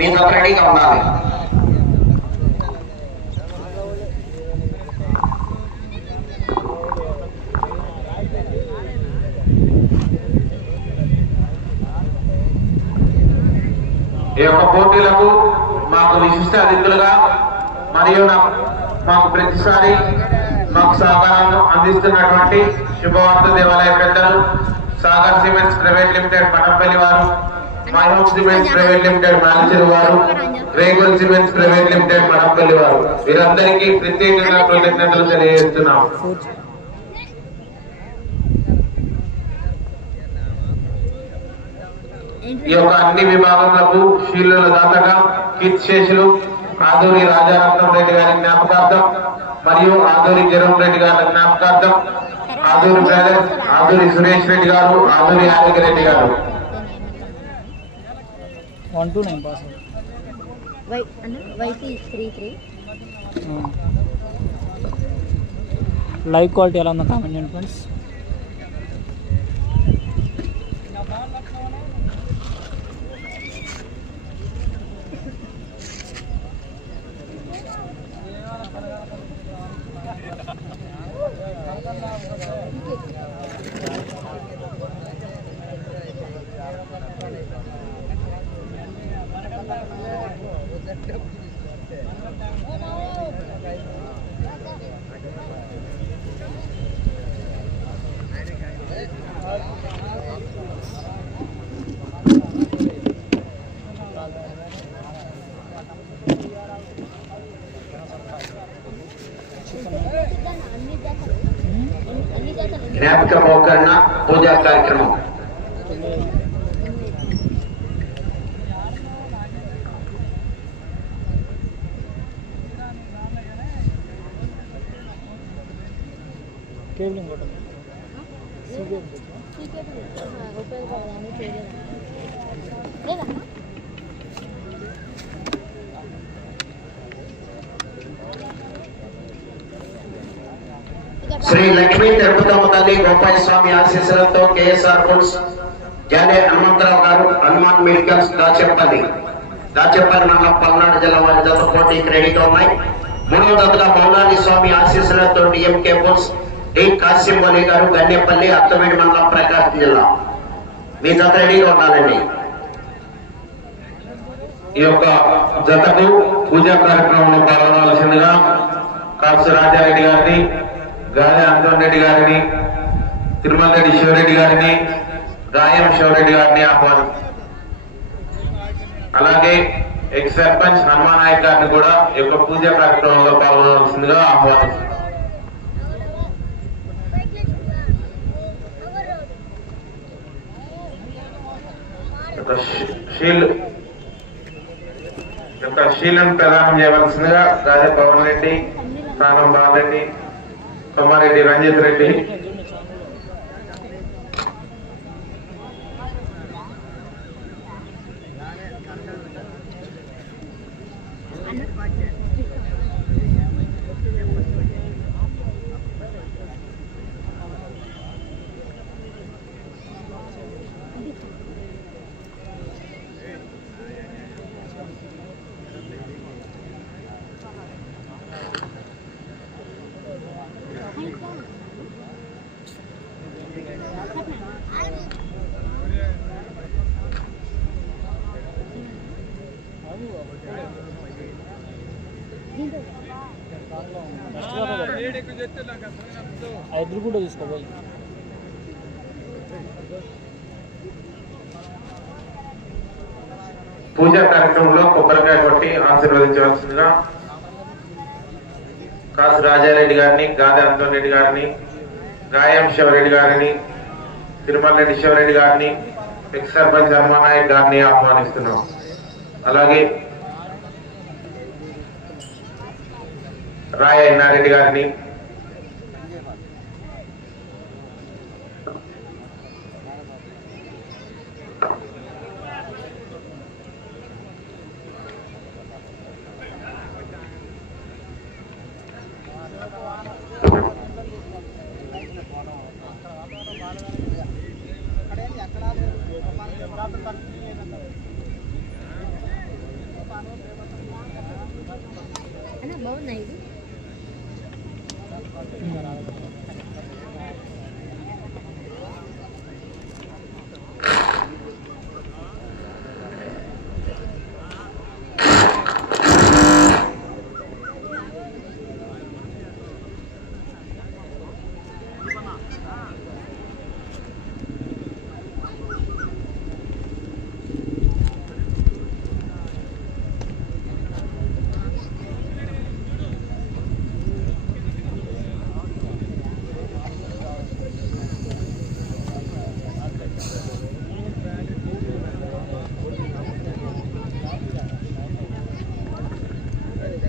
మీతో రెడీగా ఉండాలి. ఈ యొక్క పోటీలకు మాకు విశిష్ట అతిథులుగా మరియు మాకు ప్రతిసారి మాకు సహకారాలను అందిస్తున్నటువంటి శుభవార్త దేవాలయ పెద్దలు Sagar cements private limited Patampalli వారు my home cements private limited Malcheru వారు రేగుల్ సిమెంట్స్ ప్రైవేట్ లిమిటెడ్ పటంపల్లి వారు. వీరందరికీ ప్రత్యేకంగా కృతజ్ఞతలు తెలియజేస్తున్నాం. ఈ యొక్క అన్ని విభాగములకు శీలుల దాతగా కీర్తిశేషులు ఆదూరి రాజారత్నం రెడ్డి గారి జ్ఞాపకార్థం మరియు ఆదూరి జరం రెడ్డి గారి జ్ఞాపకార్థం Aduri brothers Aduri Suresh Reddy garu Aduri Arogya Reddy garu. One two nine pass వై అన్న వైసీ త్రీ త్రీ లైవ్ క్వాలిటీ ఎలా ఉందో కామెంట్ చేయండి ఫ్రెండ్స్ అన్ని ಕಾರ್ಯಕ್ರಮ ಹೋಗೋಣ ಪೂಜಾ ಕಾರ್ಯಕ್ರಮ ಕೇವಲ శ్రీ లక్ష్మీ తిరుపతమ్మ తల్లి గోపాల స్వామి ఆశీస్సులతో కేఎస్ఆర్ బుల్స్ జాడే హనుమంతరావు గారు హనుమాన్ మెడికల్స్ దాచేపల్లి దాచేపల్లి మండలం పల్నాడు జిల్లా వారి జత పోటీ క్రెడిట్ ఉన్నాయి మూడవ జతగా మౌలాలి స్వామి ఆశీస్సులతో డిఎంకే బుల్స్ డి కాశీంబలి గారు గన్నెపల్లి అత్తమేడి మండలం ప్రకాశం జిల్లా మీ జత రెడీగా ఉండాలండి. ఈ యొక్క జతకు పూజా కార్యక్రమంలో పాల్గొనవలసిందిగా కాసు రాజారెడ్డి గారిని గాలి అంతోన్ రెడ్డి గారిని తిరుమల రెడ్డి శివరెడ్డి గారిని గాయం శివరెడ్డి గారిని ఆహ్వానం. అలాగే ఎక్స్ సర్పంచ్ హనుమానాయక్ గారిని కూడా ఈ యొక్క పూజ కార్యక్రమంలో పాల్గొనవలసిందిగా ఆహ్వానం. యొక్క షీల్డ్ యొక్క శీలను ప్రదానం చేయవలసిందిగా గాజా పవన్ రెడ్డి ప్రాణం బాలరెడ్డి సోమారెడ్డి రంజిత్ రెడ్డి. అన్న ఎదురు కూడా తీసుకోపోయి పూజా కార్యక్రమంలో కొబ్బరికాయ కొట్టి ఆశీర్వదించవలసిందిగా కాసు రాజారెడ్డి గారిని గాది అంతోన్ రెడ్డి గారిని గాయం శివరెడ్డి గారిని తిరుమల రెడ్డి శివరెడ్డి గారిని ఎక్స్ సర్పంచ్ హనుమానాయక్ గారిని ఆహ్వానిస్తున్నాం. అలాగే రాయ ఎన్నారెడ్డి గారిని అన్న బాగున్నాయి ఇది హలో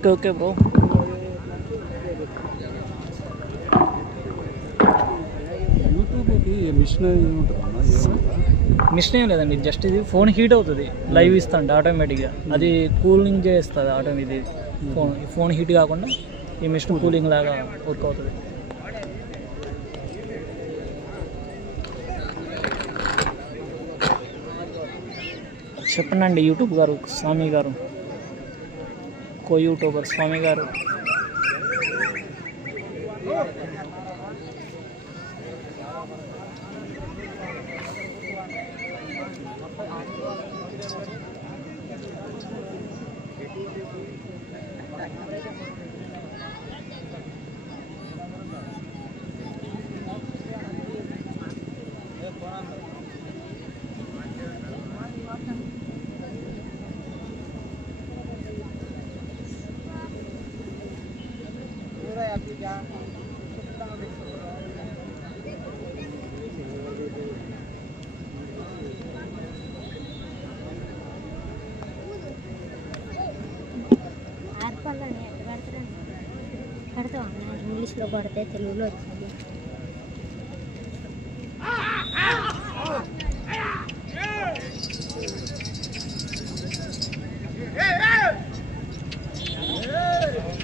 ఓకే ఓకే బ్రో యూట్యూబ్కి మిషన్ మిషన్ ఏం లేదండి జస్ట్ ఇది ఫోన్ హీట్ అవుతుంది. లైవ్ ఇస్తాండి ఆటోమేటిక్గా అది కూలింగ్ చేస్తుంది ఆటో ఇది. ఫోన్ ఫోన్ హీట్ కాకుండా ఈ మిషన్ కూలింగ్ లాగా వర్క్ అవుతుంది. చెప్పండి యూట్యూబ్ గారు స్వామి గారు. కో యూట్యూబర్ స్వామి గారు ఆర్పాలని అన్న ఇంగ్లీష్లో కొడితే తెలుగులో వచ్చింది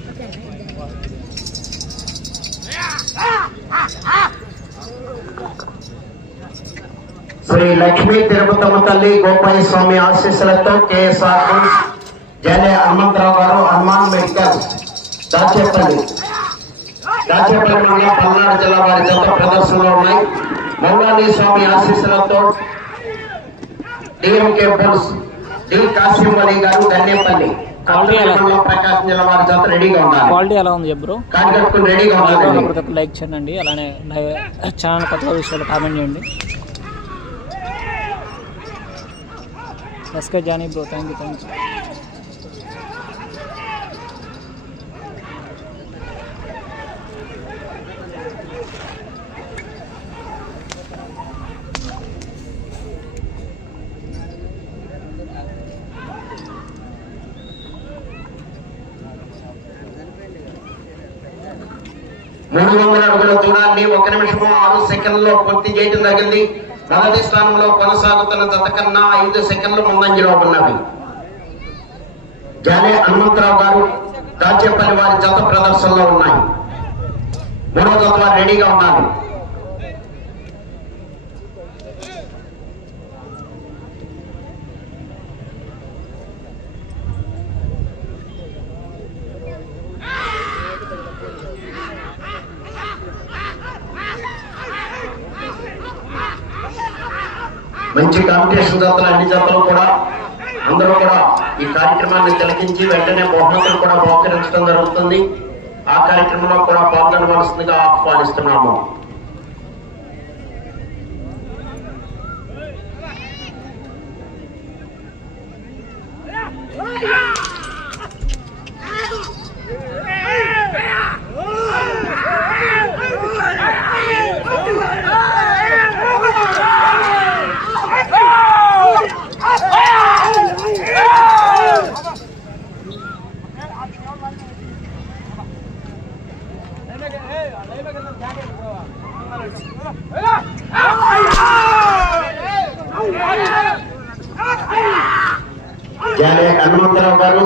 ఓకేనా ఇద్దాం. శ్రీ లక్ష్మీ తిరుపతమ్మ తల్లి గోపాయ స్వామి ఆశీస్సులతో కేఎస్ఆర్ ఫుడ్స్ జనే హనుమంతరావు గారు హనుమాన్ మెడికల్ దాచేపల్లి మండలం పల్నాడు జిల్లా వారి జత ప్రదర్శనలో ఉన్నాయి. మౌలాలి స్వామి ఆశీస్సులతో DMK foods D Kasim Ali గారు గన్నేపల్లి ప్రకాశం జిల్లా వారి జత రెడీగా ఉండాలి క్వాలిటీ ఎలా ఉంది బ్రో కాటి కట్టుకుని రెడీగా ప్రతి ఒక్కరు లైక్ చేయండి. అలానే ఛానల్ కొత్త విషయాలు కామెంట్ చేయండి. SK Jani bro thank you thank you మూడు వందల అడుగుల దూరాన్ని ఒక నిమిషం ఆరు సెకండ్లో పూర్తి చేయడం జరిగింది. మొదటి స్థానంలో కొనసాగుతున్న జత కన్నా ఐదు సెకండ్లు ముందంజలో ఉన్నవి. జాలే హనుమంతరావు గారు దాచేపల్లి వారి జత ప్రదర్శనలో ఉన్నాయి. మూడో జత వారు రెడీగా ఉన్నారు. కాంపిటీషన్ జతలు అన్ని జతలు కూడా అందరూ కూడా ఈ కార్యక్రమాన్ని తిలకించి వెంటనే బహుమతులు కూడా బహుకరించడం జరుగుతుంది ఆ కార్యక్రమంలో కూడా పాల్గొనవలసిందిగా ఆహ్వానిస్తున్నాము Yeah!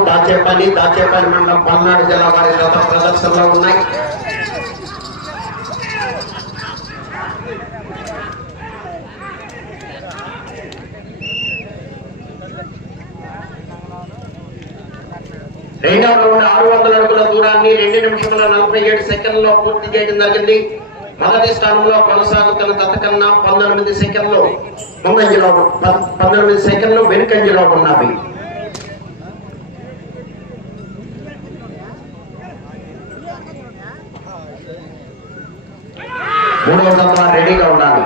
దాచేపల్లి దాచేపల్లి మండలం పల్నాడు జిల్లా వారి గత ప్రదర్శనలో ఉన్నాయి. రెండవ రౌండ్ ఆరు వందల అడుగుల దూరాన్ని రెండు నిమిషముల నలభై ఏడు సెకండ్లో పూర్తి చేయడం జరిగింది. మొదటి స్థానంలో కొనసాగుతున్న తతకన్నా పంతొమ్మిది సెకండ్లు ముందంజలో ప- పంతొమ్మిది సెకండ్లు వెనుకంజలో ఉన్నవి. మూడవ జత రెడీగా ఉండాలి.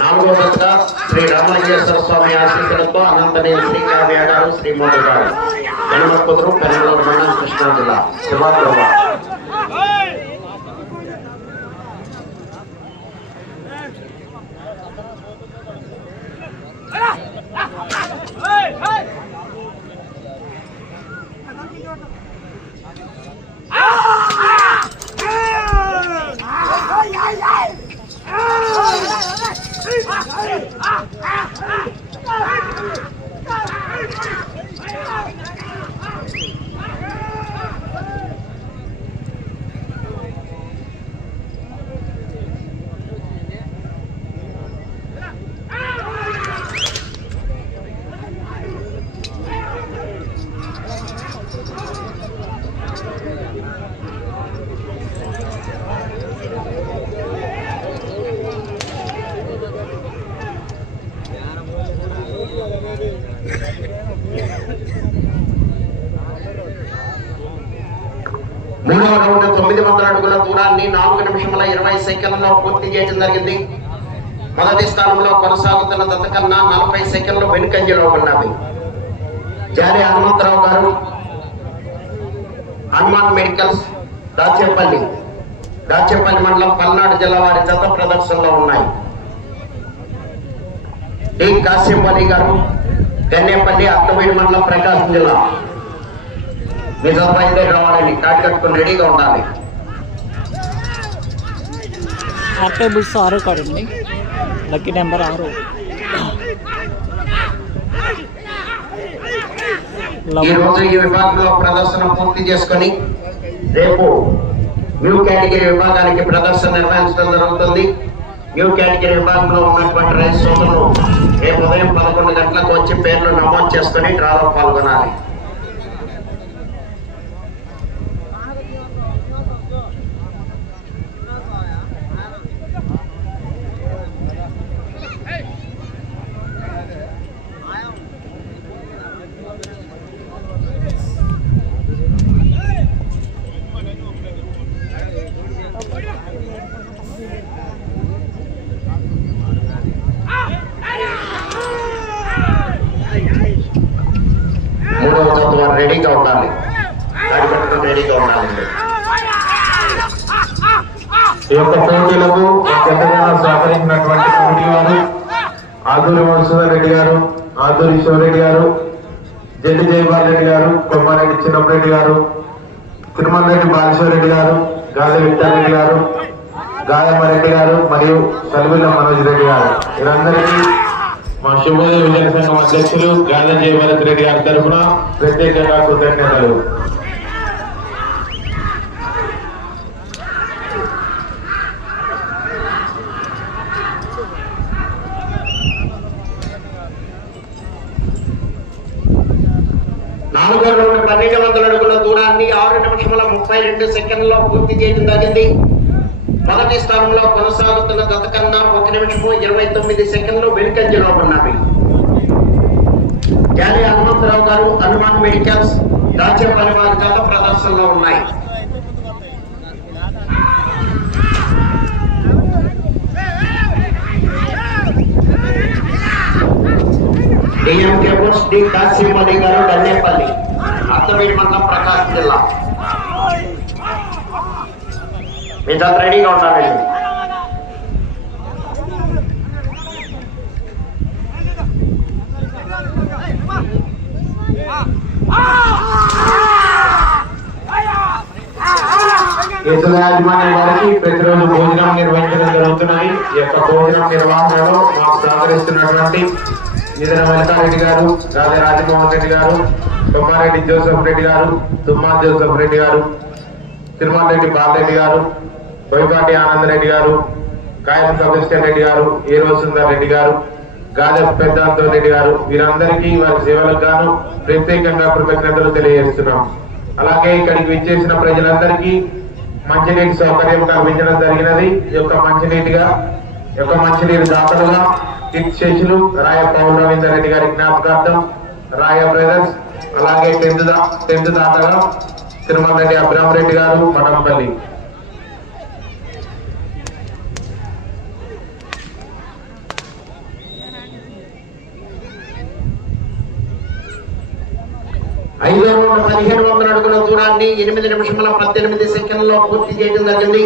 నాలుగో సంత శ్రీ రామలింగేశ్వర స్వామి ఆశీస్సులతో అనంతనే శ్రీకావ్య గారు శ్రీమోది గారు వెనుమకుదురు పెనమలూరు మండలం కృష్ణా జిల్లా శుభాప్రభ అడుగుల నాలుగు నిమిషముల ఇరవై సెకండ్లలో పూర్తి చేయడం జరిగింది. మొదటి స్థానంలో కొనసాగుతున్న దత్తకన్నా నలభై సెకండ్లు వెనుకంజలో ఉన్నవి. జారి హనుమంతరావు గారు హనుమాన్ మెడికల్స్ దాచేపల్లి దాచేపల్లి మండలం పల్నాడు జిల్లా వారి జత ప్రదర్శనలో ఉన్నాయి. డి. కాశ్యంపల్లి గారు గన్నేపల్లి అత్తవీడి మండలం ప్రకాశం జిల్లా. నిజం బయలుదేరి రావాలని కాటి కట్టుకుని రెడీగా ఉండాలి. ఆర్ టేబుల్స్ ఆరో కార్డు లక్కీ నెంబర్ ఆరు. ఈ రోజు ఈ విభాగంలో ప్రదర్శన పూర్తి చేసుకొని రేపు న్యూ కేటగిరీ విభాగానికి ప్రదర్శన నిర్వహించడం జరుగుతుంది. న్యూ కేటగిరీ విభాగంలో ఉన్నటువంటి రైతు సోదరులు రేపు ఉదయం పదకొండు గంటలకు వచ్చి పేర్లు నమోదు చేసుకొని డ్రాలో పాల్గొనాలి మూడవ జత వారు రెడీగా ఉండాలి కాటి కట్టుకుని రెడీగా ఉండాలి ఈ యొక్క పోటీలకు పెద్దగా సహకరించినటువంటి కమిటీ వారు ఆదూరి మధుసూదన్ రెడ్డి గారు ఆదూరి శివరెడ్డి గారు జడ్డి జయపాల్ రెడ్డి గారు కొమ్మారెడ్డి చిన్నప్పరెడ్డి గారు తిరుమల రెడ్డి బాలేశ్వరరెడ్డి గారు గాలి విక్టారెడ్డి గారు గాయమ్మరెడ్డి గారు మరియు సల్విల మనోజ్ రెడ్డి గారు. వీరందరికీ మా శుభోదయ విజయ సంఘం అధ్యక్షులు గాంధీ జయభరత్ రెడ్డి గారి తరఫున ప్రత్యేకంగా కృతజ్ఞతలు నాలుగో రౌండ్ పన్నెండు వందల అడుగుల దూరాన్ని ఆరు నిమిషముల ముప్పై రెండు సెకండ్లో పూర్తి చేయడం జరిగింది. మొదటి స్థానంలో కొనసాగుతున్న గత కన్నా ఒక నిమిషము ఇరవై తొమ్మిది సెకండ్లు వెనుకంజలో ఉన్నవి. జాలి హనుమంతరావు గారు హనుమాన్ మెడికల్స్ రాజ్యపాలి వారి గత ప్రదర్శనలో ఉన్నాయి. డిఎంకే బోస్ డి కాసిమల్లి గారు గన్నేపల్లి అత్తవీడి మండలం ప్రకాశం జిల్లా. మీ రెడీగా ఉండాలండి ఇతర యాజమాన్య వారికి ప్రతిరోజు భోజనం నిర్వహించడం జరుగుతున్నాయి. ఈ యొక్క భోజనం నిర్వహణలో మాకు సహకరిస్తున్నటువంటి ఈదర మల్లికారెడ్డి గారు రాజా రాజమోహన్ రెడ్డి గారు తొమ్మారెడ్డి జోసఫ్ రెడ్డి గారు తుమ్మా జోసఫ్ రెడ్డి గారు తిరుమల రెడ్డి బాలరెడ్డి గారు వైపాటి ఆనంద్ రెడ్డి గారు కాయం కమిషన్ రెడ్డి గారు ఈరో సుందర్ రెడ్డి గారు గాదె పెద్దాంతో రెడ్డి గారు వీరందరికీ వారి సేవలకు గాను ప్రత్యేకంగా కృతజ్ఞతలు తెలియజేస్తున్నాం. అలాగే ఇక్కడికి విచ్చేసిన ప్రజలందరికీ మంచినీటి సౌకర్యం కల్పించడం జరిగినది. ఈ యొక్క మంచినీటిగా ఈ యొక్క మంచినీరు దాతలుగా శిష్యులు రాయ పౌల్ రవీందర్ రెడ్డి గారి జ్ఞాపకార్థం రాయ బ్రదర్స్ అలాగే టెన్త్ దా టెన్త్ దాతగా తిరుమల రెడ్డి అబ్రామ్ రెడ్డి గారు మఠంపల్లి. ఐదో రౌండ్ పదిహేడు వందల అడుగుల దూరాన్ని ఎనిమిది నిమిషముల పద్దెనిమిది సెకండ్లో పూర్తి చేయడం జరిగింది.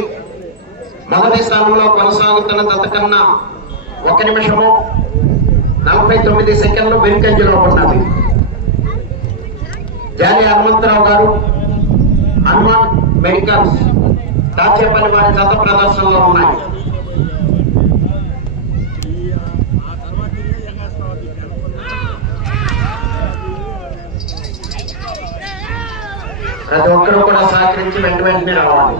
మొదటి స్థానంలో కొనసాగుతున్న దత్తకన్నా ఒక నిమిషము నలభై తొమ్మిది సెకండ్లు వెనుకంజలో ఉన్నది. జాలి హనుమంతరావు గారు హనుమాన్ మెడికల్స్ దాచేపల్లి వారి గత ప్రదర్శనలో ఉన్నాయి. ప్రతి ఒక్కరూ కూడా సహకరించి వెంట వెంటనే రావాలి.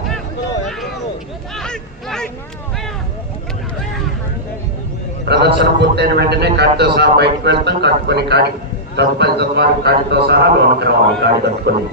ప్రదర్శన పూర్తయిన వెంటనే కాటితో సహా బయటకు వెళ్తాం. కట్టుకొని కాడి తదుపరి తత్వానికి కాటితో సహా లోనకి రావాలి. కాడి కట్టుకొని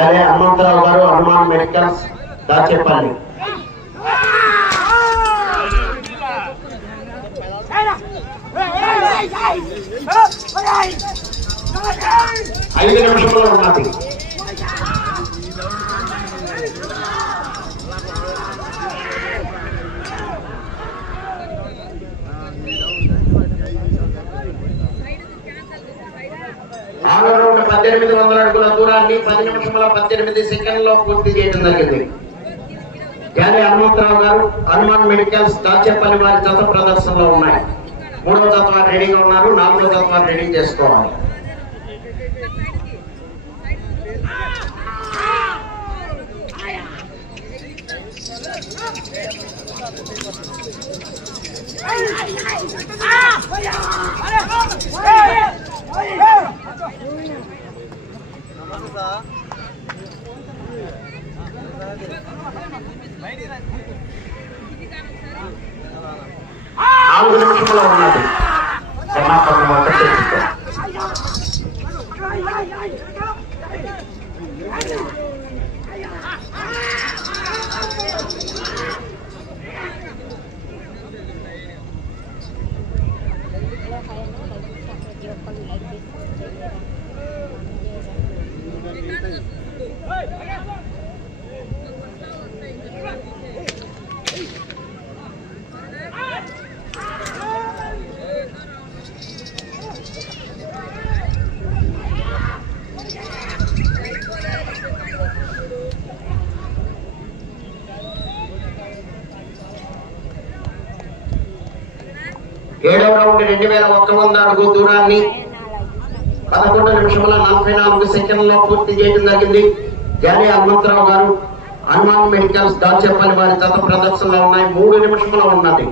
జాలి హనుమంతరావు గారు హనుమాన్ మెడికల్స్ దాచేపల్లి ఐదు నిమిషంలో ఉన్నది ఆరో రౌండ్ పద్దెనిమిది వందల పది నిమిషముల పద్దెనిమిది సెకండ్లో పూర్తి చేయడం జరిగింది కానీ హనుమంతరావు గారు హనుమాన్ మెడికల్స్ దాచేపల్లి వారి జత ప్రదర్శనలో ఉన్నాయి మూడవ తత్వాలు రెడీగా ఉన్నారు నాలుగో తత్వాలు రెడీ చేసుకోవాలి నాలుగు నిమిషంలో ఉన్నది సమాపనం ఒక చేతితో రెండు వేల ఒక్క వంద అడుగు దూరాన్ని పదకొండు నిమిషముల నలభై నాలుగు సెకండ్లో పూర్తి చేయడం జరిగింది. జాలి హనుమంతరావు గారు హనుమాన్ మెడికల్స్ దాచేపల్లి వారి జత ప్రదర్శనలో ఉన్నాయి. మూడు నిమిషముల ఉన్నది.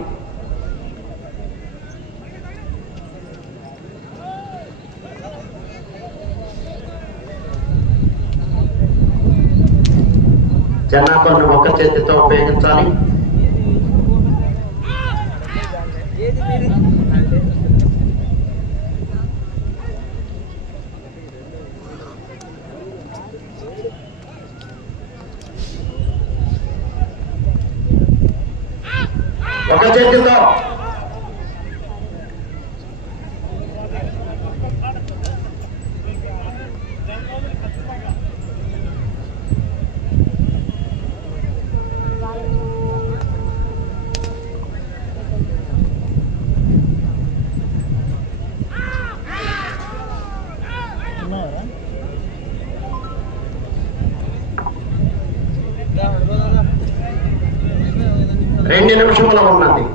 జనాభాను ఒక చేతితో ఉపయోగించాలి. ఒక చేతితో రెండు నిమిషంలో ఉన్నది ప్రస్తుతానికి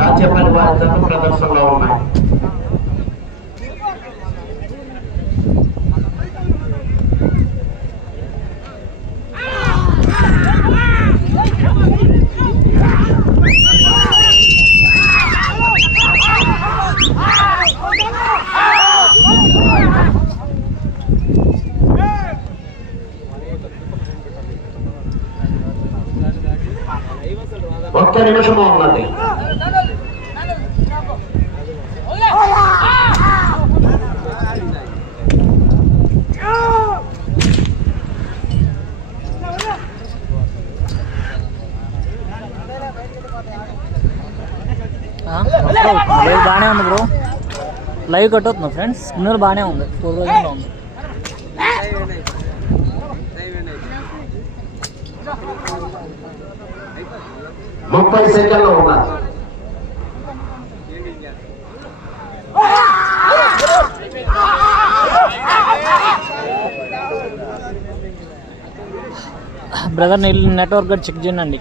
రాజ్య వారి ప్రదర్శనలో ఉన్నాయి. లైవ్ బాగానే ఉంది బ్రో లైవ్ కట్ అవుతుంది ఫ్రెండ్స్ సిగ్నల్ బాగానే ఉంది ఫోర్ థౌసండ్లో ఉంది. ముప్పై సెకండ్లు ఉన్నది బ్రదర్ నెట్వర్క్ చెక్ చేయండి.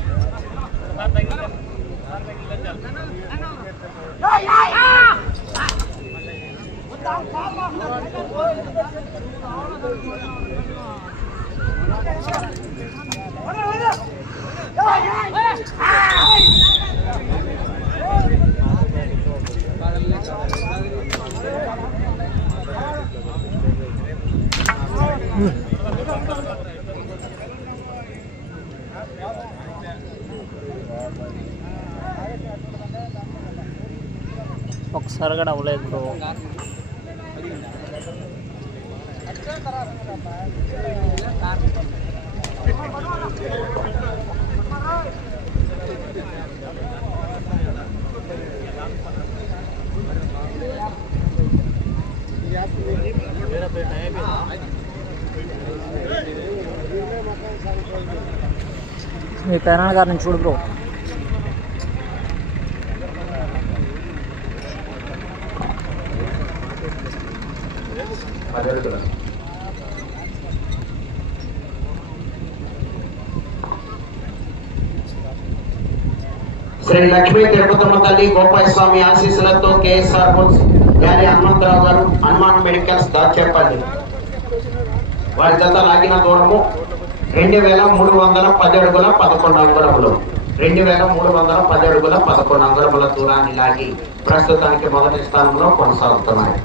ఒకసారి కూడా అవ్వలేదు బ్రో. మీ పేరెంట్ గారిని చూడు బ్రో శ్రీ లక్ష్మీ తిరుపతమ్మ తల్లి గోపాల స్వామి ఆశీస్సులతో కేఎస్ఆర్ బుల్స్ గారి హనుమంతరావు గారు హనుమాన్ మెడికల్స్ దాచేపల్లి వారి జత లాగిన దూరము రెండు వేల మూడు వందల పది అడుగుల పదకొండు అంగుళములు. రెండు వేల మూడు వందల పది అడుగుల పదకొండు అంగుళముల దూరాన్ని లాగి ప్రస్తుతానికి మొదటి స్థానంలో కొనసాగుతున్నాయి.